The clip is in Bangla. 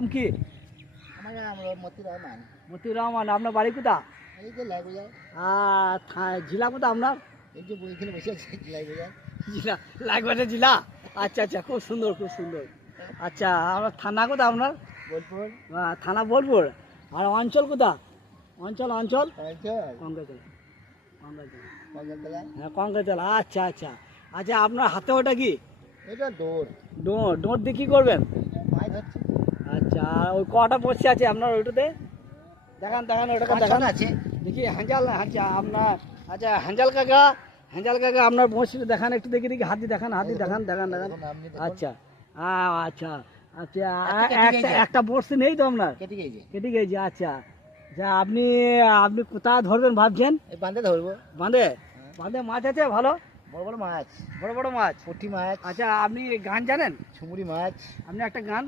নাম কি? আমার নাম মতি রহমান। মতিউর রহমান। আপনার বাড়ি কোথা? এই যে লাইবাজার, জেলা কোথা আপনার? এই যে এখানে বসে আছি লাইবাজার। জেলা লাইবাজার জেলা। আচ্ছা আচ্ছা, খুব সুন্দর খুব সুন্দর। আচ্ছা, আপনার থানা কোথা আপনার? বোলপুর। থানা বোলপুর। আর অঞ্চল কোথা? অঞ্চল অঞ্চল অঞ্চল কঙ্কাইতলা। কঙ্কাইতলা, কঙ্কালতলা। হ্যাঁ কঙ্কাইতলা। আচ্ছা আচ্ছা আচ্ছা, আপনার হাতে ওটা কি? এটা ডোর, ডোর দিয়ে কী করবেন? মাছ ধরছি। আচ্ছা, আর ওই কটা বসে আছে আপনার ওইটাতে? দেখান দেখান ওটাকে দেখান আছে। দেখি। হ্যাঞ্জাল, আচ্ছা আপনার, আচ্ছা হ্যাঞ্জাল কাকা, হ্যাঞ্জাল কাকা আপনার বসিটা দেখান একটু, দেখি দেখি হাতি দেখান, হাতি দেখান দেখান দেখান। আচ্ছা আচ্ছা আচ্ছা, একটা বড়শি নেই তো আপনার? কেটে গেছে। কেটে গেছে। আচ্ছা আচ্ছা, আপনি আপনি কোথায় ধরবেন ভাবছেন? এই বাঁধে ধরবো। বাঁধে? বাঁধে মাছ আছে ভালো? বড় বড় মাছ, বড় বড় মাছ? পুঁটি মাছ, আচ্ছা, আপনি গান জানেন? ঝুমুরি মাছ। আপনি একটা গান